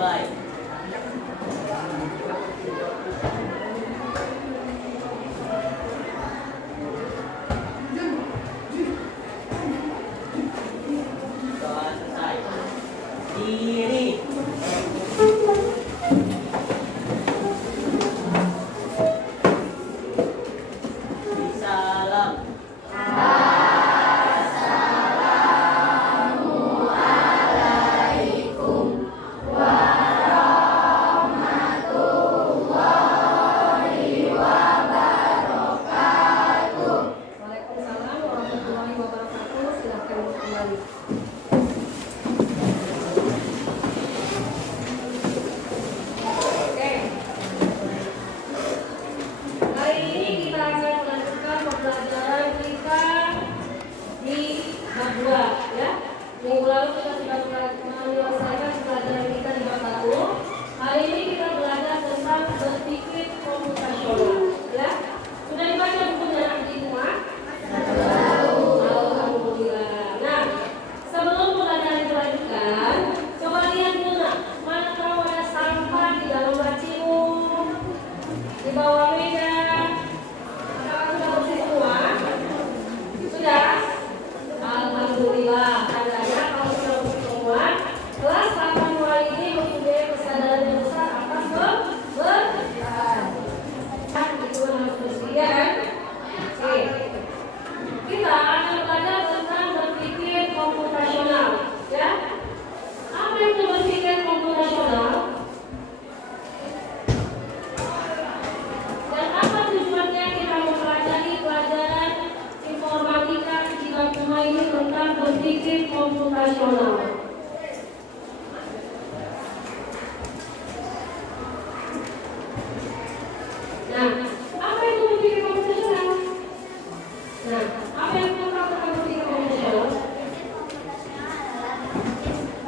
mulai. Doa selesai. Diri. Salam. Waalaikumsalam warahmatullahi wabarakatuh. Silakan kembali. Oke. Hari ini kita akan melanjutkan pembelajaran kita di bab 2 ya. Minggu lalu kita sudah menyelesaikan pembelajaran kita di bab 1. Hari ini kita belajar tentang berpikir komputasional ya. Sudah dibaca bukunya di rumah? Alhamdulillah. Nah, sebelum pembelajaran dilanjutkan, coba lihat dulu nak, mana tahu ada sampah di dalam lacimu, di bawah meja. Apakah sudah bersih semua? Sudah? Alhamdulillah. Tandanya kalau sudah bersih semua, kelas 8 mulai ini mempunyai kesadaran yang besar atas kebersihan. Itu harus bersih ya kan? Oke. Kita akan belajar tentang berpikir komputasional, ya. Apa itu berpikir komputasional? Dan apa tujuannya kita mempelajari pelajaran informatika di bab 2 ini tentang berpikir komputasional? Nah, apa itu berpikir komputasional? Nah, apa yang perlu tahu tentang berpikir komputasional?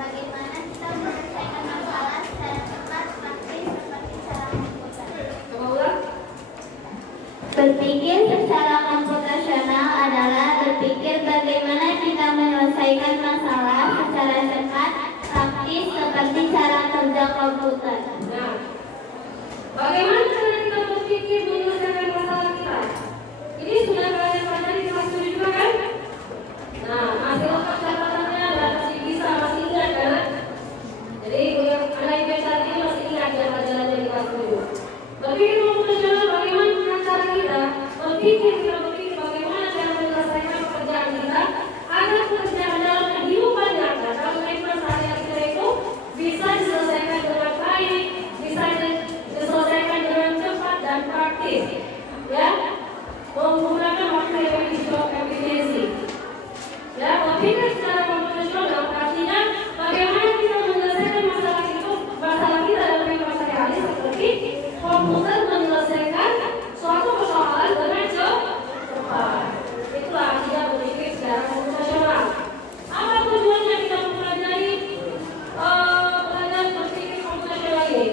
Bagaimana kita menyelesaikan masalah secara cepat, praktis, seperti cara komputer. Coba ulang. Berpikir secara komputasional adalah berpikir bagaimana kita menyelesaikan masalah secara cepat, praktis, seperti cara kerja komputer. Nah, bagaimana cara kita berpikir menyelesaikan masalah kita? Ini sudah kalian pelajari di kelas 7 juga kan? Nah, masih lengkap catatannya dan masih bisa, masih ingat kan? Jadi yang anak IPS saat ini masih ingat ya pelajarannya di kelas 7. Berpikir komputasional bagaimana cara kita berpikir bagaimana cara menyelesaikan pekerjaan kita agar pekerjaan dalam kehidupan nyata dalam kehidupan sehari-hari kita itu bisa diselesaikan dengan baik, bisa diselesaikan dengan cepat dan praktis, ya, menggunakan waktu yang efisiensi. Ya, berpikir secara komputasional artinya bagaimana kita menyelesaikan masalah kita dalam kehidupan sehari-hari seperti komputer menyelesaikan suatu persoalan dengan cepat. Itulah artinya berpikir secara komputasional. Apa tujuannya kita mempelajari pelajaran berpikir komputasional ini?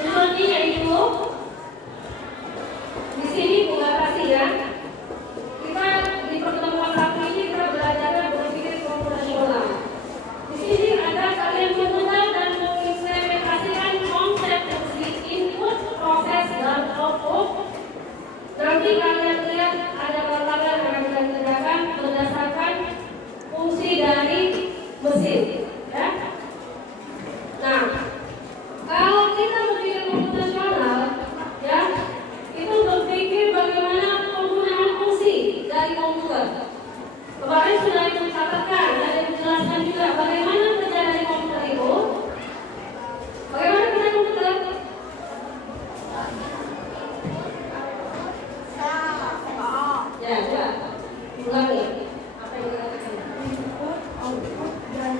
Tujuannya yaitu di sini bukan kasih ya. Kita di pertemuan satu ini kita belajar berpikir komputasional. Di sini ada kalian mengenal dan mengimplementasikan konsep fungsi input, proses, dan output. Nanti kalian lihat ada tantangan yang akan kita kerjakan berdasarkan fungsi dari mesin, ya. Nah, kalau kita berpikir komputasional, ya, itu berpikir bagaimana penggunaan fungsi dari komputer. Kemarin sudah dicatatkan dan dijelaskan juga bagaimana kerja dari komputer itu. Bagaimana kerja komputer? Ya, ulangi. Apa yang dikatakan? Input, output, dan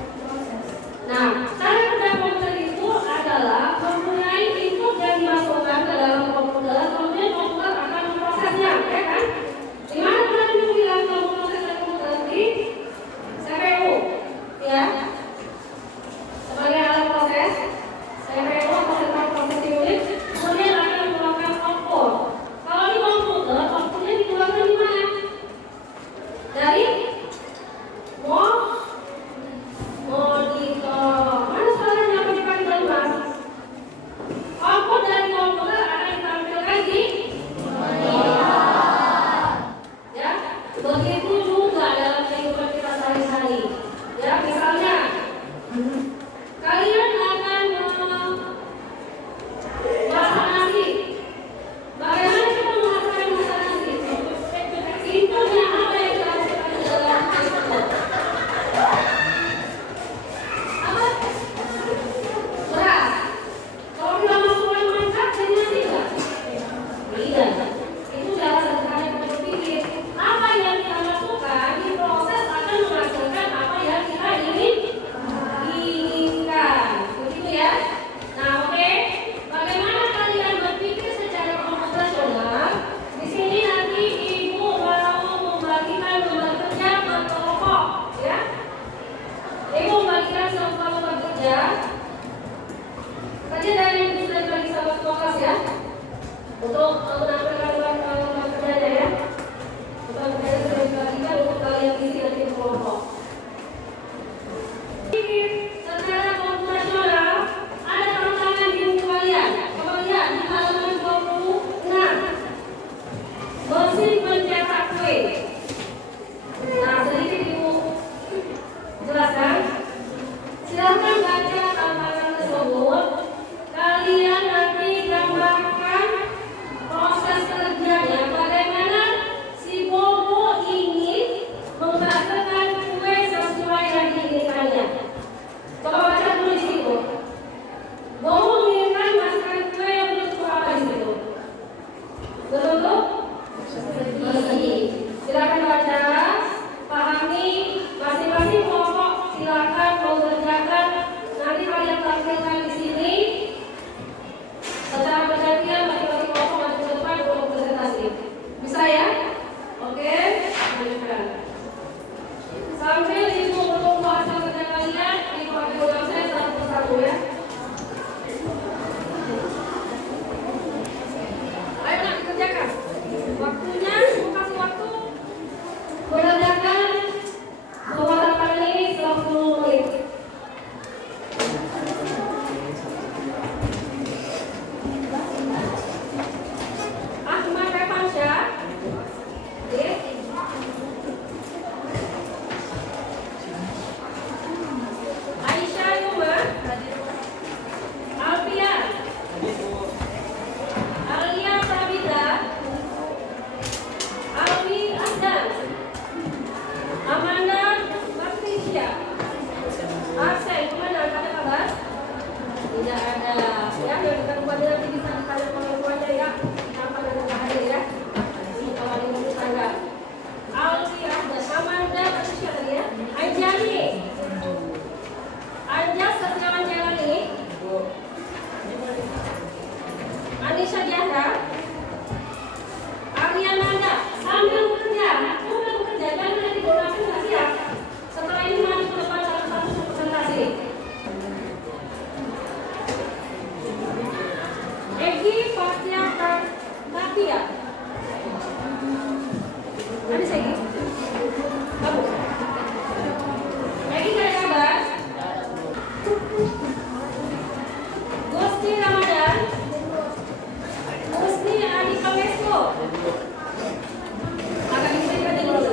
Ya, yang kita buatnya nanti bisa ditanya orang tuanya ya, tanpa ada ya. Kalau ada yang tetangga. Aulia, Amanda, Patricia tadi ya. Anjani. Anja Setiawan Jalani. Anissa Jahra. Ariananda, sambil bekerja, jangan nanti gunakan nggak siap. Setelah ini maju ke depan satu-satu presentasi. Egi Fatia Katia. Ada saya Egi? Kamu? Egi nggak ada kabar? Gusti Ramadan. Gusti Adi Pamesko. Agak bisa dibaca dulu.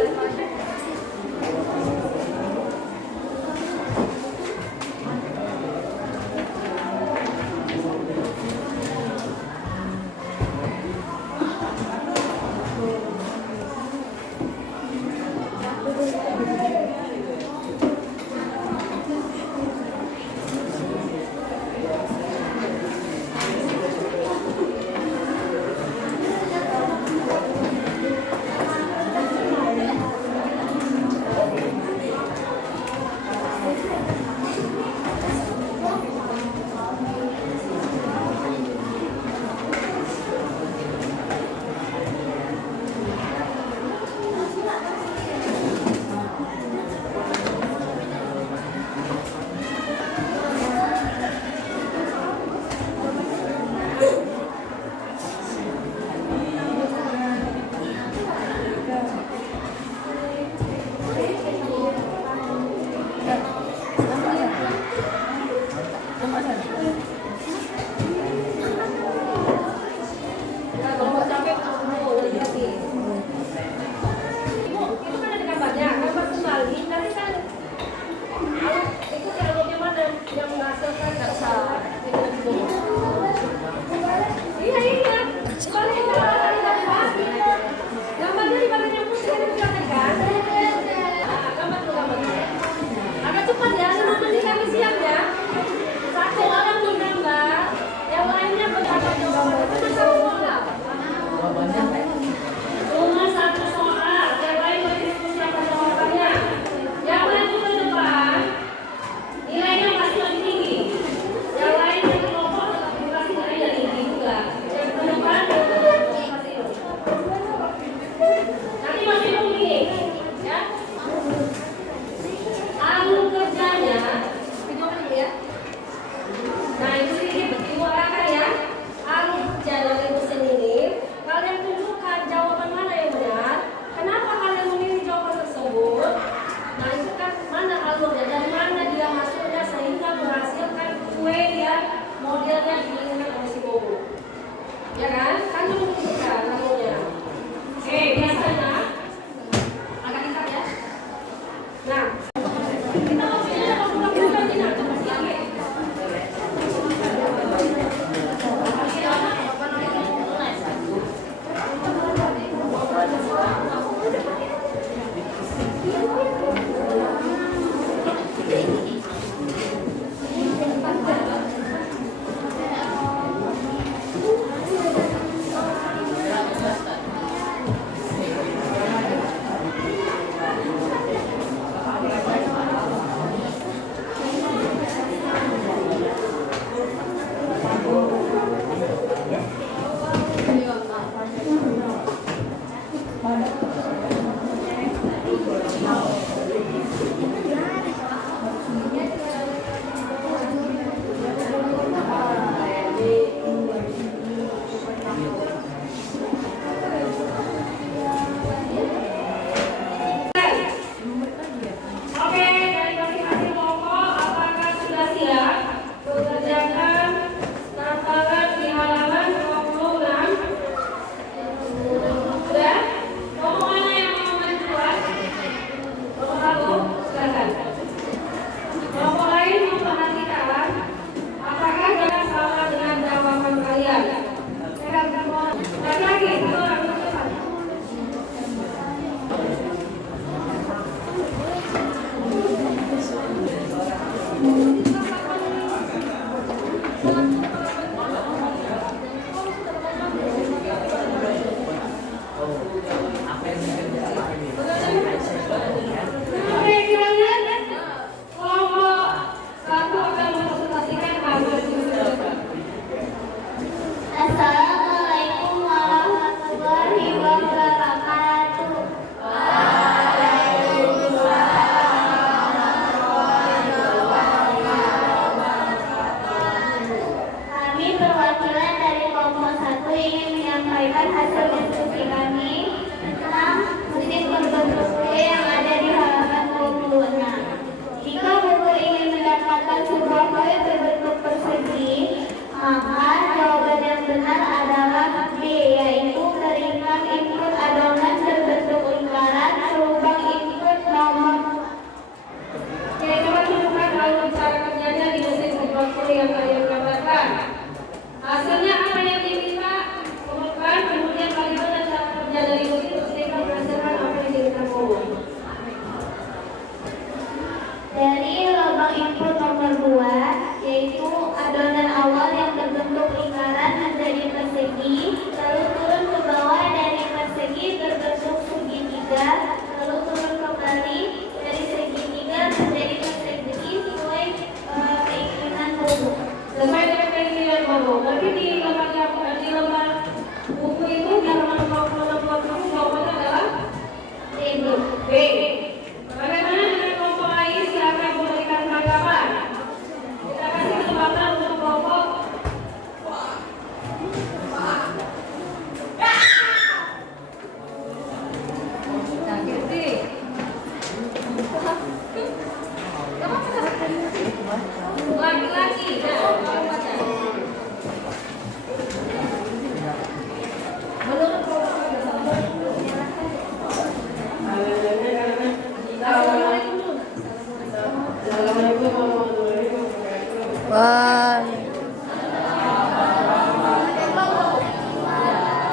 Mana?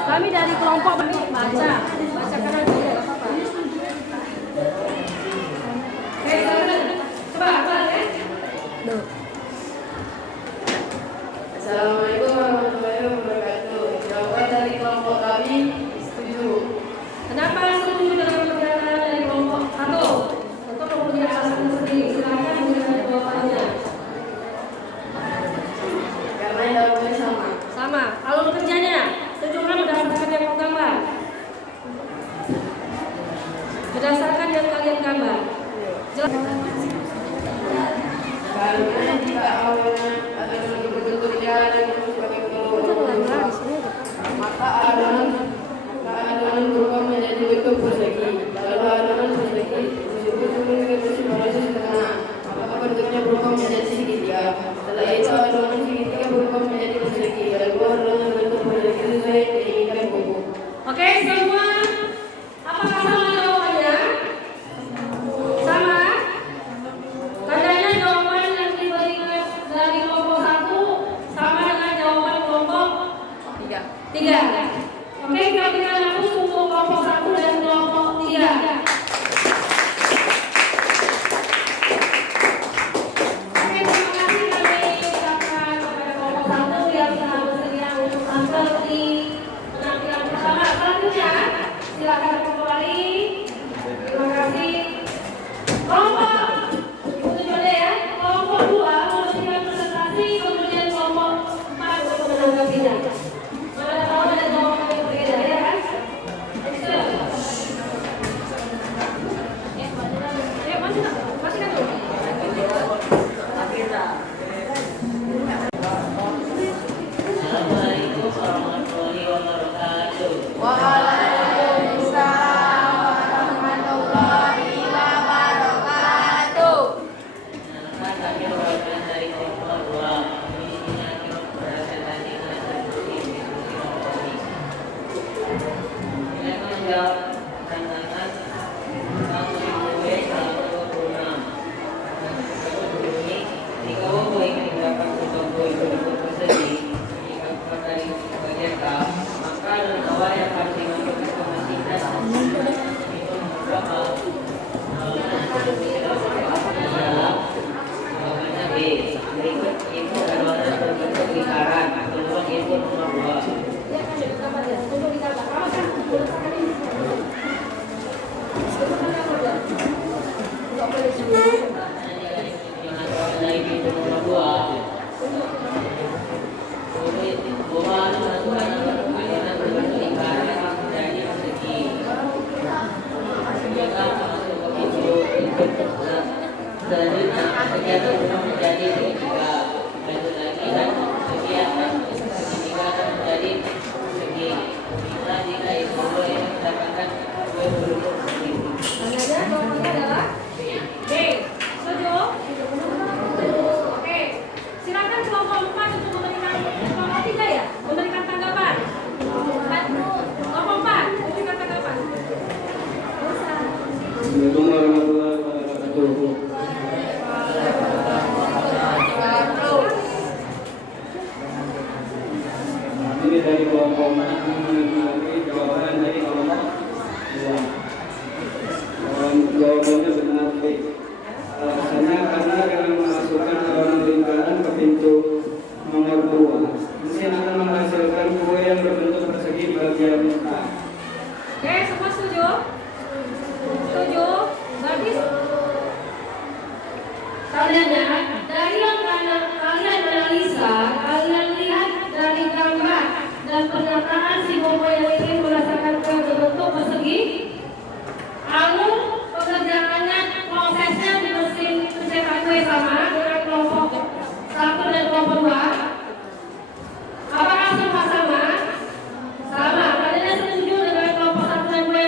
Kami dari kelompok baca karena tidak apa-apa. Oke, coba apa ya? Assalamualaikum warahmatullahi wabarakatuh. Jawaban dari kelompok kami setuju. Kenapa setuju dengan pernyataan dari kelompok satu? Untuk mempunyai alasan sendiri. Silakan dengan jawabannya. Karena jawabannya sama. Sama. Alur kerjanya tunjukkan berdasarkan yang kau gambar. Berdasarkan yang kalian gambar. Karena jika awalnya adalah berbentuk jalan yang sebagai pulau, maka adonan berubah menjadi bentuk persegi. Lalu adonan persegi tersebut memiliki proses tengah, maka bentuknya berubah menjadi segitiga. Setelah itu adonan segitiga berubah menjadi persegi. Lalu adonan bentuk persegi sesuai yang diinginkan buku. Oke, semua. Apakah sama jawabannya? Sama? Tandanya jawaban yang diberikan dari kelompok satu sama dengan jawaban kelompok tiga. Oke, kita berikan langsung untuk kelompok satu dan kelompok tiga. Oke, terima kasih kami ucapkan kepada kelompok satu yang telah bersedia untuk tampil di penampilan pertama. Selanjutnya, silakan kembali. Terima kasih. Kelompok kelompok 2 memberikan presentasi, kemudian kelompok 4 untuk menanggapinya. Mana tahu ada jawaban yang berbeda ya kan? Masih kan dulu? Assalamualaikum warahmatullahi wabarakatuh. Waalaikumsalam warahmatullahi wabarakatuh. Kami perwakilan dari kelompok 2. Isinya presentasi dengan diskusi kompromi. Dengan menjawab tantangan tahun 2026. Jika Wobo ingin mendapat Wobo bentuk persegi, jika dari bagian K, maka dengan awal yang harus dimasukkan ke mesin dan itu berapa? Jawabannya B. Berikut input adonan berbentuk lingkaran. Menurut input nomor 2. Ya kan, gambar ya. Untuk digambar. Apa kan? Berdasarkan ini. Berdasarkan gambar ya. Enggak boleh dulu. Dari input nomor 2. Bahwa menentukan adonan berbentuk lingkaran yang menjadi persegi. Jika masuk ke input selanjutnya kegiatan berubah menjadi segitiga. Lanjut lagi dan kegiatan segitiga akan menjadi persegi. Bila jika itu yang mendapatkan bentuk persegi. Tandanya jawabannya adalah B. Setuju? Oke. Silakan kelompok 4 untuk memberikan kelompok 3 ya, memberikan tanggapan. Kelompok 4 memberikan tanggapan. Assalamualaikum warahmatullahi wabarakatuh. Ini dari kelompok lagi jawaban dari kelompok 2. Jawabannya benar B. Alasannya karena dengan memasukkan adonan lingkaran ke pintu nomor 2, mesin akan menghasilkan kue yang berbentuk persegi bagian A. Oke, semua setuju? Setuju? Berarti tandanya dari yang kalian analisa, kalian lihat dari gambar dan pernyataan si Bobo yang ingin merasakan kue berbentuk persegi, alur pengerjaannya, prosesnya di mesin pencetak kue sama dengan kelompok 1 dan kelompok 2. Apakah semua sama? Sama. Kalian setuju dengan kelompok 1 dan 2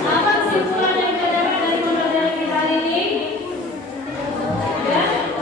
Apa kesimpulan dan pelajaran dari pembelajaran kita hari ini? Ya,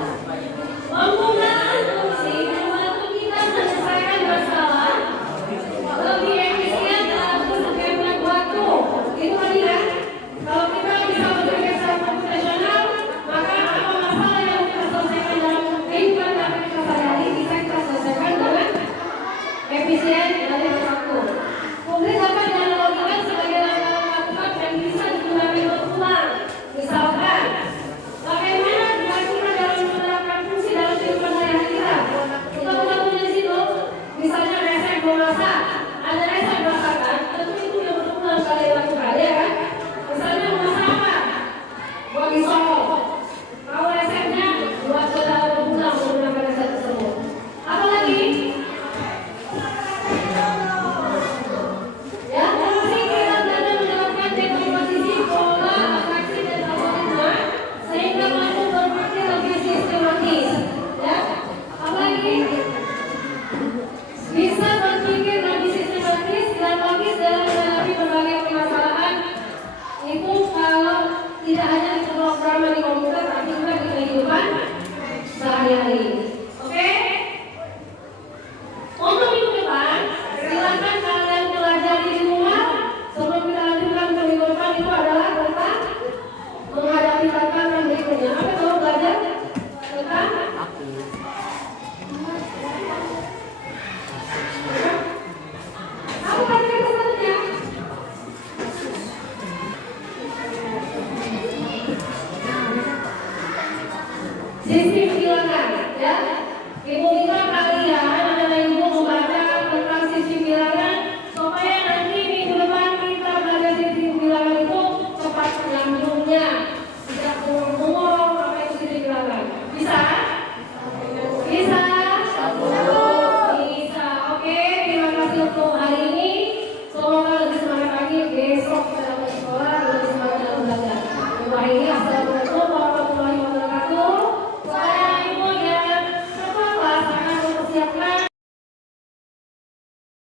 program di komputer tapi juga di kehidupan sehari-hari. Oke? Untuk minggu depan, silakan kalian pelajari di rumah. Sebelum kita lanjutkan ke minggu depan itu adalah tentang menghadapi tantangan berikutnya. Apa yang kamu belajar tentang? Kamu perhatikan pesannya. Sistem silakan, ya. Ibu minta kalian